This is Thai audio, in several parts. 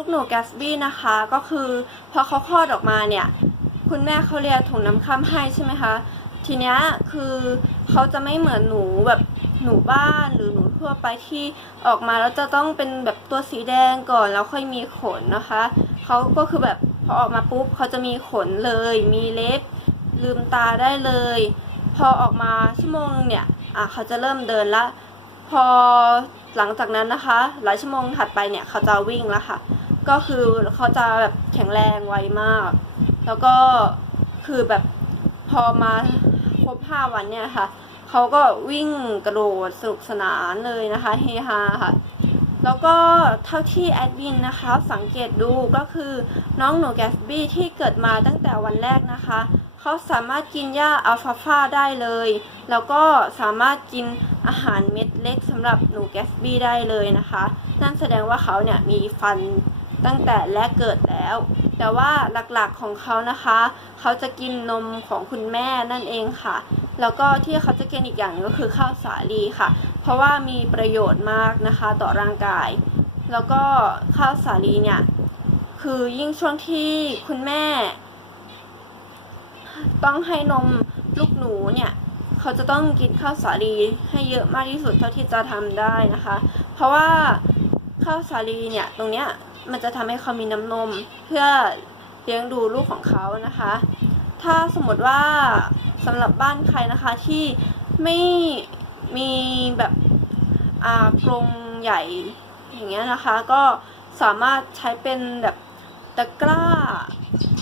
ลูกหนูแกสบี้นะคะ ก็คือพอเขาคลอดออกมาเนี่ย คุณแม่เขาเรียกถุงน้ำข้ามให้ใช่ไหมคะ ทีเนี้ยคือเขาจะไม่เหมือนหนูแบบหนูบ้านหรือหนูทั่วไปที่ออกมาแล้วจะต้องเป็นแบบตัวสีแดงก่อนแล้วค่อยมีขนนะคะเขาก็คือแบบพอออกมาปุ๊บเขาจะมีขนเลย มีเล็บ ลืมตาได้เลย พอออกมาชั่วโมงนึงเนี่ยอะเขาจะเริ่มเดินละ พอหลังจากนั้นนะคะ หลายชั่วโมงถัดไปเนี่ยเขาจะวิ่งแล้วค่ะ ก็คือเขาจะแบบแข็งแรงไวมาก แล้วก็คือแบบพอมาครบห้าวันเนี่ยค่ะเขาก็วิ่งกระโดดสนุกสนานเลยนะคะเฮฮาค่ะ แล้วก็เท่าที่แอดมินนะคะสังเกตดูก็คือน้องหนูแกสบี้ที่เกิดมาตั้งแต่วันแรกนะคะเขาสามารถกินหญ้าอัลฟาฟาได้เลย แล้วก็สามารถกินอาหารเม็ดเล็กสำหรับหนูแกสบี้ได้เลยนะคะ นั่นแสดงว่าเขาเนี่ยมีฟัน ตั้งแต่แรกเกิดแล้ว แต่ว่าหลักๆของเขานะคะ เขาจะกินนมของคุณแม่นั่นเองค่ะ แล้วก็ที่เขาจะกินอีกอย่างก็คือข้าวสาลีค่ะ เพราะว่ามีประโยชน์มากนะคะต่อร่างกาย แล้วก็ข้าวสาลีเนี่ยคือยิ่งช่วงที่คุณแม่ ต้องให้นมลูกหนูเนี่ยเขาจะต้องกินข้าวสาลีให้เยอะมากที่สุดเท่าที่จะทำได้นะคะ เพราะว่าข้าวสาลีเนี่ยตรงเนี้ย มันจะทำให้เขามีน้ำนมเพื่อเลี้ยงดูลูกของเขานะคะ ถ้าสมมติว่าสำหรับบ้านใครนะคะที่ไม่มีแบบอ่ากรงใหญ่อย่างเงี้ยนะคะ ก็สามารถใช้เป็นแบบตะกร้า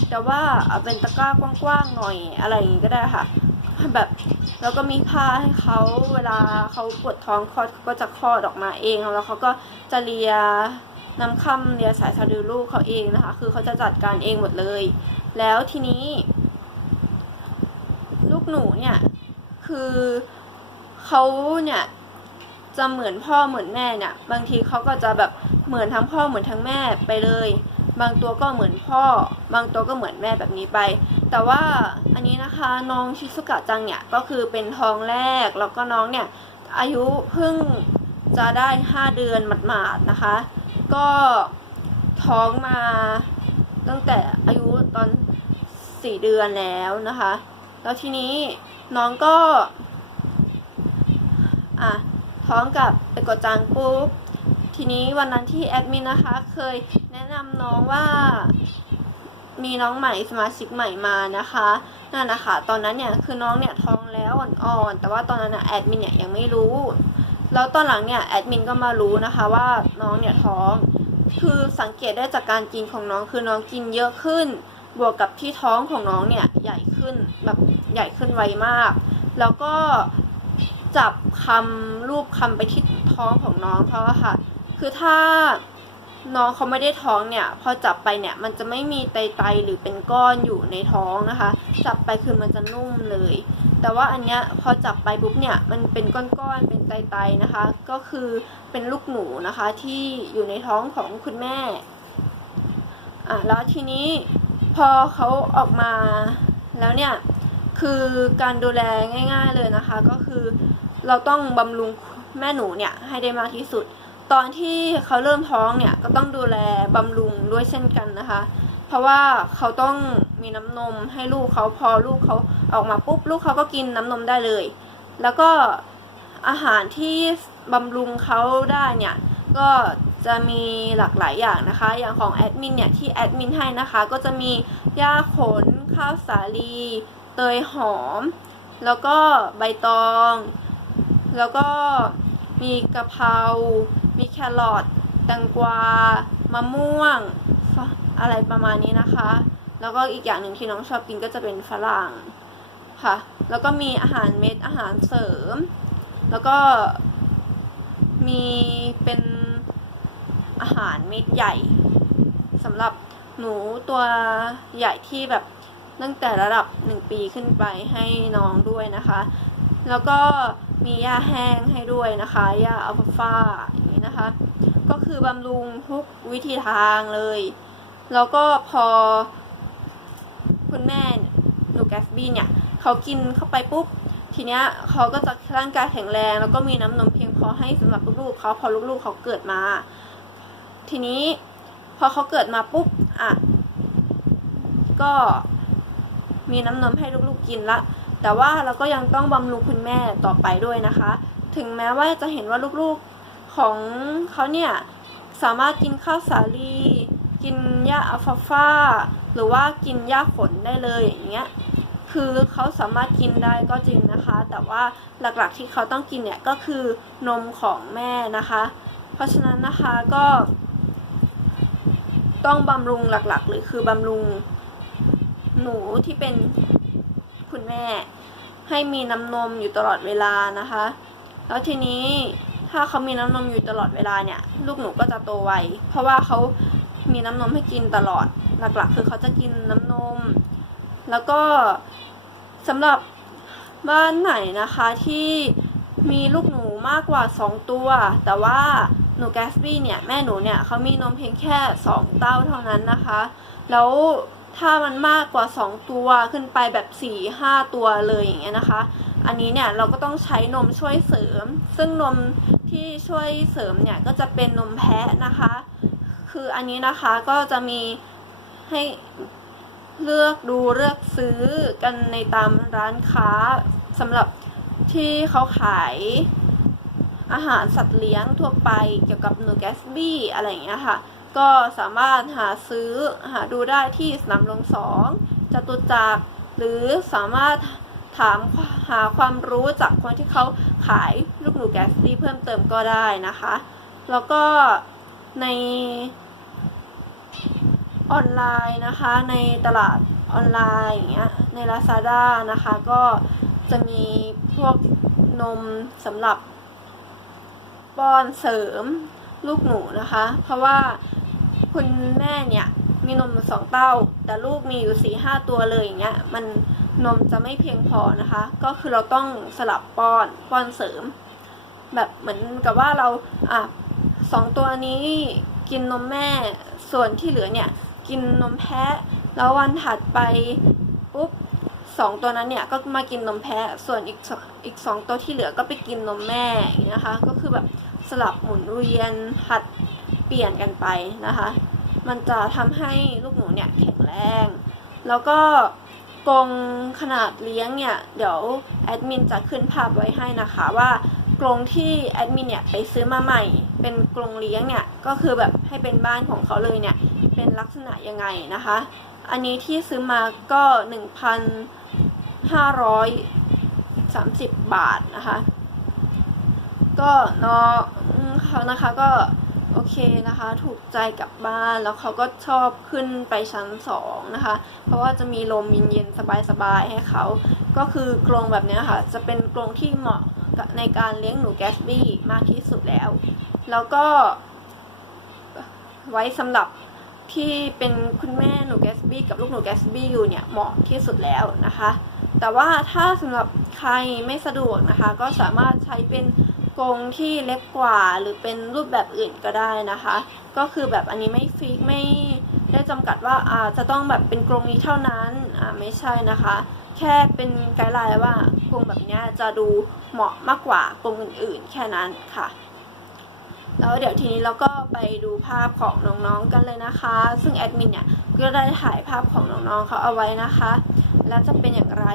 แต่ว่าเอาเป็นตะกร้ากว้างๆหน่อยอะไรอย่างงี้ก็ได้ค่ะแบบแล้วก็มีผ้าให้เขาเวลาเขาปวดท้องคลอดก็จะคลอดออกมาเองแล้วเขาก็จะเลีย น้ำค่ำเลียสายสะดือลูกเขาเองนะคะ คือเขาจะจัดการเองหมดเลย แล้วทีนี้ ลูกหนูเนี่ย คือเขาเนี่ยจะเหมือนพ่อเหมือนแม่เนี่ย บางทีเขาก็จะแบบเหมือนทั้งพ่อเหมือนทั้งแม่ไปเลย บางตัวก็เหมือนพ่อ บางตัวก็เหมือนแม่แบบนี้ไป แต่ว่าอันนี้นะคะน้องชิซุกะจังเนี่ยก็คือเป็นท้องแรกแล้วก็น้องเนี่ยอายุเพิ่งจะได้ 5 เดือนหมาดๆนะคะ ก็ท้องมาตั้งแต่อายุตอน4เดือนแล้วนะคะ แล้วทีนี้น้องก็ อะท้องกับไปกดจังปุ๊บ ทีนี้วันนั้นที่แอดมินนะคะ เคยแนะนำน้องว่ามีน้องใหม่สมาชิกใหม่มานะคะนั่นนะคะ ตอนนั้นเนี่ยคือน้องเนี่ยท้องแล้วอ่อนๆ แต่ว่าตอนนั้นแอดมินเนี่ยยังไม่รู้ แล้วตอนหลังเนี่ยแอดมินก็มารู้นะคะว่าน้องเนี่ยท้อง คือสังเกตได้จากการกินของน้องคือน้องกินเยอะขึ้น บวกกับที่ท้องของน้องเนี่ยใหญ่ขึ้นแบบใหญ่ขึ้นไวมาก แล้วก็จับคำรูปคำไปที่ท้องของน้องเขาอะค่ะ คือถ้า น้องเขาไม่ได้ท้องเนี่ย พอจับไปเนี่ยมันจะไม่มีไตไตหรือเป็นก้อนอยู่ในท้องนะคะ จับไปคือมันจะนุ่มเลย แต่ว่าอันเนี้ยพอจับไปปุ๊บเนี่ยมันเป็นก้อนๆเป็นไตไตนะคะ ก็คือเป็นลูกหนูนะคะที่อยู่ในท้องของคุณแม่อะแล้วทีนี้พอเขาออกมาแล้วเนี่ยคือการดูแลง่าย ๆเลยนะคะ ก็คือเราต้องบำรุงแม่หนูเนี่ยให้ได้มากที่สุด ตอนที่เขาเริ่มท้องเนี่ยก็ต้องดูแลบำรุงด้วยเช่นกันนะคะ เพราะว่าเขาต้องมีน้ำนมให้ลูกเขาพอลูกเขาออกมาปุ๊บลูกเขาก็กินน้ำนมได้เลย แล้วก็อาหารที่บำรุงเขาได้เนี่ยก็จะมีหลากหลายอย่างนะคะ อย่างของแอดมินเนี่ยที่แอดมินให้นะคะ ก็จะมีหญ้าขน ข้าวสาลี เตยหอม แล้วก็ใบตอง แล้วก็มีกะเพรา มีแครอทแตงกวามะม่วง อะไรประมาณนี้นะคะ แล้วก็อีกอย่างหนึ่งที่น้องชอบกินก็จะเป็นฝรั่งค่ะ แล้วก็มีอาหารเม็ดอาหารเสริม แล้วก็มีเป็นอาหารเม็ดใหญ่สำหรับหนูตัวใหญ่ที่แบบตั้งแต่ระดับหนึ่งปีขึ้นไปให้น้องด้วยนะคะ แล้วก็มีหญ้าแห้งให้ด้วยนะคะหญ้าอัลฟา นะคะ ก็คือบำรุงทุกวิธีทางเลย แล้วก็พอ คุณแม่หนูแกสบี้เนี่ยเขากินเข้าไปปุ๊บ ทีเนี้ยเขาก็จะร่างกายแข็งแรง แล้วก็มีน้ำนมเพียงพอให้สำหรับลูกๆเขาพอลูกๆเขาเกิดมา ทีนี้พพอเขาเกิดมาปุ๊บอะก็มีน้ำนมให้ลูกๆกินละ แต่ว่าเราก็ยังต้องบำรุงคุณแม่ต่อไปด้วยนะคะ ถึงแม้ว่าจะเห็นว่าลูกๆ ของเขาเนี่ยสามารถกินข้าวสาลี กินหญ้าอัลฟาฟาหรือว่ากินหญ้าขนได้เลยอย่างเงี้ยคือเขาสามารถกินได้ก็จริงนะคะ แต่ว่าหลักๆที่เขาต้องกินเนี่ยก็คือนมของแม่นะคะ เพราะฉะนั้นนะคะก็ ต้องบำรุงหลักๆเลยคือบำรุงหนูที่เป็นคุณแม่ให้มีน้ำนมอยู่ตลอดเวลานะคะ แล้วทีนี้ ถ้าเขามีน้ำนมอยู่ตลอดเวลาเนี่ย ลูกหนูก็จะโตไว เพราะว่าเขามีน้ำนมให้กินตลอด หลักๆ คือเขาจะกินน้ำนม แล้วก็สำหรับบ้านไหนนะคะที่มีลูกหนูมากกว่า 2 ตัว แต่ว่าหนูแกสบี้เนี่ยแม่หนูเนี่ยเขามีนมเพียงแค่ 2 เต้าเท่านั้นนะคะ แล้วถ้ามันมากกว่า 2 ตัวขึ้นไปแบบ4 5ตัวเลยอย่างเงี้ยนะคะ อันนี้เนี่ยเราก็ต้องใช้นมช่วยเสริม ซึ่งนม ที่ช่วยเสริมเนี่ยก็จะเป็นนมแพะนะคะ คืออันนี้นะคะก็จะมีให้เลือกดูเลือกซื้อกันในตามร้านค้าสำหรับที่เขาขายอาหารสัตว์เลี้ยงทั่วไปเกี่ยวกับหนูแกสบี้อะไรอย่างเงี้ยค่ะ ก็สามารถหาซื้อหาดูได้ที่สนามหลวงสองจตุจักรหรือสามารถ ถามหาความรู้จากคนที่เขาขายลูกหนูแกสบี้เพิ่มเติมก็ได้นะคะ แล้วก็ในออนไลน์นะคะในตลาดออนไลน์อย่างเงี้ยใน Lazada นะคะก็จะมีพวกนมสำหรับป้อนเสริมลูกหนูนะคะ เพราะว่าคุณแม่เนี่ยมีนมสองเต้า แต่ลูกมีอยู่สี่ห้าตัวเลยอย่างเงี้ยมัน นมจะไม่เพียงพอนะคะ ก็คือเราต้องสลับป้อนป้อนเสริม แบบเหมือนกับว่าเราอะสองตัวนี้กินนมแม่ส่วนที่เหลือเนี่ยกินนมแพะ แล้ววันถัดไปปุ๊บสองตัวนั้นเนี่ยก็มากินนมแพะส่วนอีกสองอีกสองตัวที่เหลือก็ไปกินนมแม่อย่างนี้นะคะ ก็คือแบบสลับหมุนเวียนหัดเปลี่ยนกันไปนะคะ มันจะทำให้ลูกหนูเนี่ยแข็งแรง แล้วก็ กรงขนาดเลี้ยงเนี่ย เดี๋ยวแอดมินจะขึ้นภาพไว้ให้นะคะว่ากรงที่แอดมินเนี่ยไปซื้อมาใหม่ เป็นกรงเลี้ยงเนี่ย ก็คือแบบให้เป็นบ้านของเขาเลยเนี่ย เป็นลักษณะยังไงนะคะ อันนี้ที่ซื้อมาก็ 1,530 บาทนะคะ ก็เนาะอืมเขานะคะก็ โอเคนะคะ ถูกใจกลับบ้านแล้วเขาก็ชอบขึ้นไปชั้นสองนะคะ เพราะว่าจะมีลมเย็นๆสบายๆให้เขา ก็คือกรงแบบนี้ค่ะ จะเป็นกรงที่เหมาะในการเลี้ยงหนูแกสบี้มากที่สุดแล้ว แล้วก็ ไว้สำหรับที่เป็นคุณแม่หนูแกสบี้กับลูกหนูแกสบี้อยู่เนี่ยเหมาะที่สุดแล้วนะคะ แต่ว่าถ้าสำหรับใครไม่สะดวกนะคะ ก็สามารถใช้เป็น กรงที่เล็กกว่าหรือเป็นรูปแบบอื่นก็ได้นะคะ ก็คือแบบอันนี้ไม่ฟิกไม่ได้จำกัดว่าอ่าจะต้องแบบเป็นกรงนี้เท่านั้นอ่าไม่ใช่นะคะ แค่เป็นไกด์ไลน์ว่ากรงแบบนี้จะดูเหมาะมากกว่ากรงอื่นๆ แค่นั้นค่ะแล้วเดี๋ยวทีนี้เราก็ไปดูภาพของน้องๆกันเลยนะคะ ซึ่งแอดมินเนี่ยก็ได้ถ่ายภาพของน้องๆเขาเอาไว้นะคะ แล้วจะเป็นอย่างไร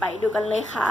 ไปดูกันเลยค่ะ